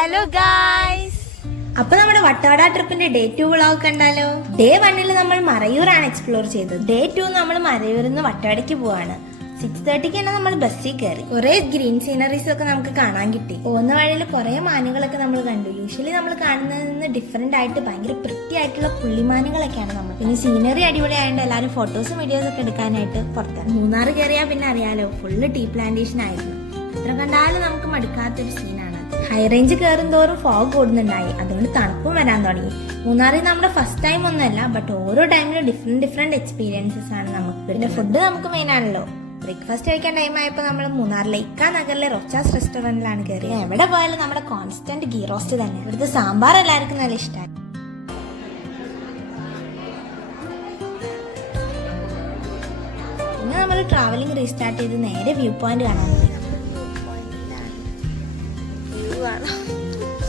Hello guys, അപ്പൊ നമ്മുടെ Vattavada ട്രിപ്പിന്റെ day 2 vlog കണ്ടാലോ. ഡേ 1 നമ്മൾ മറയൂരാണ് എക്സ്പ്ലോർ ചെയ്തത്. ഡേ 2 നമ്മൾ മറയൂരിൽ നിന്ന് വട്ടവടയ്ക്ക് പോവാണ്. 6:30 തന്നെ നമ്മൾ ബസ്സിൽ കയറി. കുറെ ഗ്രീൻ സീനറീസ് ഒക്കെ നമുക്ക് കാണാൻ കിട്ടി. പോകുന്ന വഴിയിൽ കുറെ മാനുകളൊക്കെ നമ്മൾ കണ്ടു. യൂഷ്വലി നമ്മൾ കാണുന്നതിൽ നിന്ന് ഡിഫറെന്റ് ആയിട്ട് ഭയങ്കര വൃത്തി ആയിട്ടുള്ള പുള്ളിമാനുകളൊക്കെയാണ് നമ്മൾ. പിന്നെ സീനറി അടിപൊളിയായതുകൊണ്ട് എല്ലാവരും ഫോട്ടോസും വീഡിയോസ് ഒക്കെ എടുക്കാനായിട്ട് പുറത്താണ്. മൂന്നാർ കയറിയാൽ പിന്നെ അറിയാലോ, ഫുള്ള് ടീ പ്ലാന്റേഷൻ ആയിരുന്നു. എത്ര കണ്ടാലും നമുക്ക് മടുക്കാത്തൊരു സീനാണ്. ഹൈ റേഞ്ച് കയറും തോറും ഫോഗ് കൂടുന്നുണ്ടായി, അതുകൊണ്ട് തണുപ്പും വരാൻ തുടങ്ങി. മൂന്നാറിൽ നമ്മുടെ ഫസ്റ്റ് ടൈം ഒന്നുമല്ല, ബട്ട് ഓരോ ടൈമിലും ഡിഫറെന്റ് എക്സ്പീരിയൻസസ് ആണ് നമുക്ക്. പിന്നെ ഫുഡ് നമുക്ക് മെയിൻ ആണല്ലോ. ബ്രേക്ക്ഫാസ്റ്റ് കഴിക്കാൻ ടൈം ആയപ്പോൾ നമ്മൾ മൂന്നാറിലെ ഇക്ക നഗറിലെ റൊച്ചാസ് റെസ്റ്റോറന്റിലാണ് കയറി. എവിടെ പോയാലും നമ്മുടെ കോൺസ്റ്റന്റ് ഗീ റോസ്റ്റ് തന്നെ. ഇവിടുത്തെ സാമ്പാർ എല്ലാവർക്കും നല്ല ഇഷ്ടമായി. പിന്നെ നമ്മൾ ട്രാവലിംഗ് റീസ്റ്റാർട്ട് ചെയ്ത് നേരെ വ്യൂ പോയിന്റ് കാണാൻ പോയി.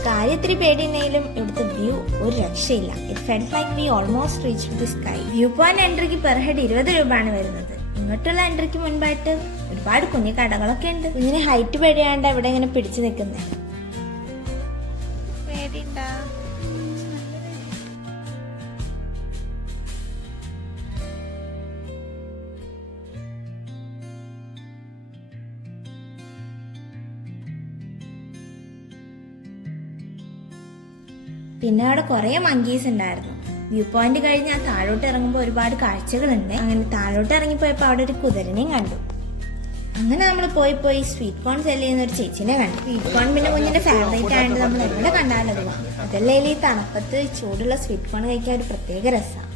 കാര്യത്തിരി പേടിയുണ്ടെങ്കിലും ഇവിടുത്തെ വ്യൂ ഒരു രക്ഷയില്ല. It felt like we almost reach the sky. View point Henrique per head 20 രൂപയാണ് വരുന്നത്. ഇങ്ങോട്ടുള്ള എൻട്രിക്ക് മുൻപായിട്ട് ഒരുപാട് കുഞ്ഞു കടകളൊക്കെ ഉണ്ട്. കുഞ്ഞിന് ഹൈറ്റ് പേടിയാണ്ട് ഇവിടെ ഇങ്ങനെ പിടിച്ചു നിൽക്കുന്നത്. പിന്നെ അവിടെ കുറെ മങ്കീസ് ഉണ്ടായിരുന്നു. വ്യൂ പോയിന്റ് കഴിഞ്ഞ് താഴോട്ട് ഇറങ്ങുമ്പോൾ ഒരുപാട് കാഴ്ചകളുണ്ട്. അങ്ങനെ താഴോട്ട് ഇറങ്ങിപ്പോയപ്പോൾ അവിടെ ഒരു കുതിരനെയും കണ്ടു. അങ്ങനെ നമ്മൾ പോയി സ്വീറ്റ് കോൺ സെല് ചെയ്യുന്ന ഒരു ചേച്ചിനെ കണ്ടു. സ്വീറ്റ് കോൺ പിന്നെ കുഞ്ഞിന്റെ ഫേവറേറ്റ് ആയതുകൊണ്ട് നമ്മൾ എവിടെ കണ്ടാലും അത് വാങ്ങും. അതല്ലെങ്കിൽ ഈ തണുപ്പത്ത് ചൂടുള്ള സ്വീറ്റ് കോൺ കഴിക്കാൻ ഒരു പ്രത്യേക രസമാണ്.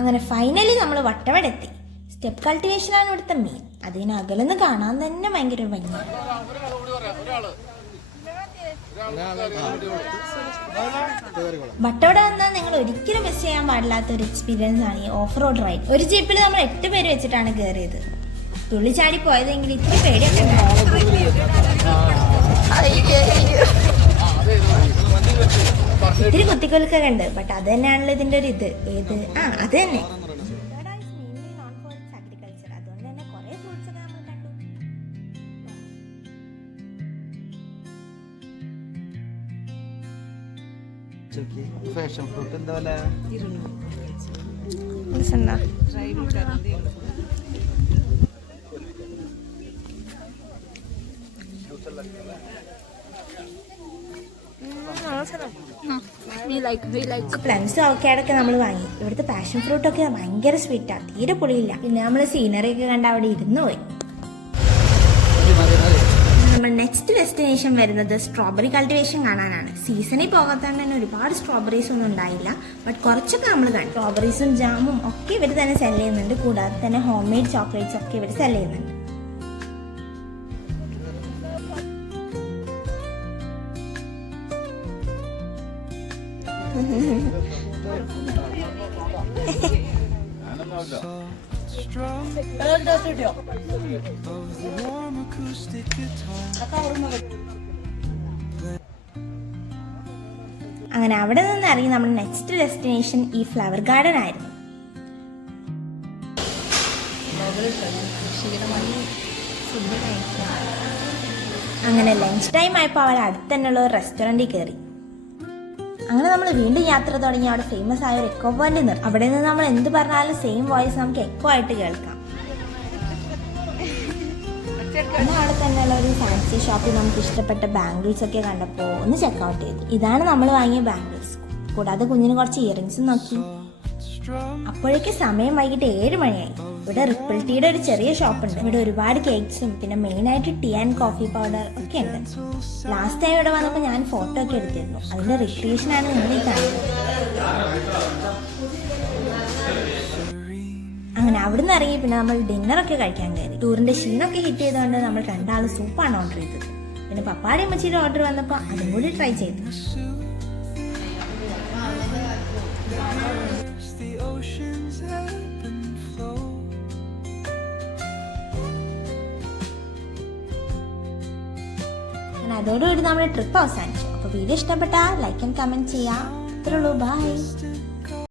അങ്ങനെ ഫൈനലി നമ്മൾ വട്ടവട എത്തി. സ്റ്റെപ്പ് കൾട്ടിവേഷൻ ആണ് ഇവിടുത്തെ മെയിൻ. അതിന് അകലെന്ന് കാണാൻ തന്നെ ഭയങ്കര ഭംഗിയാണ്. വട്ടവട വന്നാൽ നിങ്ങൾ ഒരിക്കലും മിസ് ചെയ്യാൻ പാടില്ലാത്ത ഒരു എക്സ്പീരിയൻസ് ആണ് ഈ ഓഫ് റോഡ് റൈഡ്. ഒരു ജീപ്പിൽ നമ്മൾ 8 പേര് വെച്ചിട്ടാണ് കയറിയത്. തുള്ളിച്ചാടി പോയതെങ്കിൽ ഇത്തിരി പേടിയൊക്കെ ഇത്തിരി കുത്തിക്കൊലുക്കൊക്കെ ഉണ്ട്. ബട്ട് അത് തന്നെയാണല്ലോ ഇതിന്റെ ഒരു ഇത്. ഏത് അത് തന്നെ. അതുകൊണ്ട് തന്നെ കുറെ ഫ്രൂട്ട്സ് ഒക്കെ നമ്മൾ കണ്ടു. ഫാഷൻ ഫ്രൂട്ട് എന്താ വില? പ്ലംസും അവക്കാഡൊക്കെ നമ്മൾ വാങ്ങി. ഇവിടുത്തെ പാഷൻ ഫ്രൂട്ട് ഒക്കെ ഭയങ്കര സ്വീറ്റാ, തീരെ പുളിയില്ല. പിന്നെ നമ്മൾ സീനറി ഒക്കെ കണ്ട് അവിടെ ഇരുന്ന് പോയി. നമ്മൾ നെക്സ്റ്റ് ഡെസ്റ്റിനേഷൻ വരുന്നത് സ്ട്രോബെറി കൾട്ടിവേഷൻ കാണാനാണ്. സീസണിൽ പോകാത്തതുകൊണ്ട് തന്നെ ഒരുപാട് സ്ട്രോബെറീസ് ഒന്നും ഉണ്ടായില്ല, ബട്ട് കുറച്ചൊക്കെ നമ്മൾ കണ്ടു. സ്ട്രോബെറീസും ജാമും ഒക്കെ ഇവർ തന്നെ സെല് ചെയ്യുന്നുണ്ട്. കൂടാതെ തന്നെ ഹോം മെയ്ഡ് ചോക്ലേറ്റ്സ് ഒക്കെ ഇവർ സെല് ചെയ്യുന്നുണ്ട്. അങ്ങനെ അവിടെ നിന്ന് ഇറങ്ങി നമ്മുടെ നെക്സ്റ്റ് ഡെസ്റ്റിനേഷൻ ഈ ഫ്ലവർ ഗാർഡൻ ആയിരുന്നു. അങ്ങനെ ലഞ്ച് ടൈം ആയപ്പോൾ അവിടെ അടുത്ത് തന്നെയുള്ള ഒരു റെസ്റ്റോറൻറ്റിൽ കയറി. അങ്ങനെ നമ്മൾ വീണ്ടും യാത്ര തുടങ്ങി. അവിടെ ഫേമസ് ആയ ഒരു എക്കോ പോയിന്റ് നിർത്തി. അവിടെ നിന്ന് നമ്മൾ എന്ത് പറഞ്ഞാലും സെയിം വോയിസ് നമുക്ക് എക്കോ ആയിട്ട് കേൾക്കാം. പിന്നെ അവിടെ തന്നെയുള്ള ഒരു ഫാൻസി ഷോപ്പിൽ നമുക്ക് ഇഷ്ടപ്പെട്ട ബാംഗിൾസ് ഒക്കെ കണ്ടപ്പോൾ ഒന്ന് ചെക്കൗട്ട് ചെയ്തു. ഇതാണ് നമ്മൾ വാങ്ങിയ ബാംഗിൾസ്. കൂടാതെ കുഞ്ഞിന് കുറച്ച് ഇയറിങ്സും നോക്കി. അപ്പോഴേക്ക് സമയം വൈകിട്ട് 7 മണിയായി. ഇവിടെ റിപ്പിൾ ടീയുടെ ഒരു ചെറിയ ഷോപ്പ് ഉണ്ട്. ഇവിടെ ഒരുപാട് കേക്ക്സും പിന്നെ മെയിൻ ആയിട്ട് ടീ ആൻഡ് കോഫി പൗഡർ ഒക്കെ ഉണ്ട്. ലാസ്റ്റ് ടൈം ഇവിടെ വന്നപ്പോൾ ഞാൻ ഫോട്ടോ ഒക്കെ എടുത്തിരുന്നു. അതിന്റെ റിക്രിയേഷൻ ആണ് നിങ്ങൾ ഈ കാണുന്നത്. അങ്ങനെ അവിടെ നിന്ന് ഇറങ്ങി പിന്നെ നമ്മൾ ഡിന്നറൊക്കെ കഴിക്കാൻ കയറി. ടൂറിന്റെ ക്ഷീണമൊക്കെ ഹിറ്റ് ചെയ്തുകൊണ്ട് നമ്മൾ 2 ആൾ സൂപ്പാണ് ഓർഡർ ചെയ്തത്. പിന്നെ പപ്പാടി അമ്മച്ചിയുടെ ഓർഡർ വന്നപ്പോൾ അതും കൂടി ട്രൈ ചെയ്തു. അങ്ങനെ അതോടുകൂടി നമ്മുടെ ട്രിപ്പ് അവസാനിച്ചു. അപ്പോൾ വീഡിയോ ഇഷ്ടപ്പെട്ടാൽ ലൈക്ക് ആൻഡ് കമൻറ്റ് ചെയ്യാം. അത്രേ ഉള്ളൂ. ബൈ.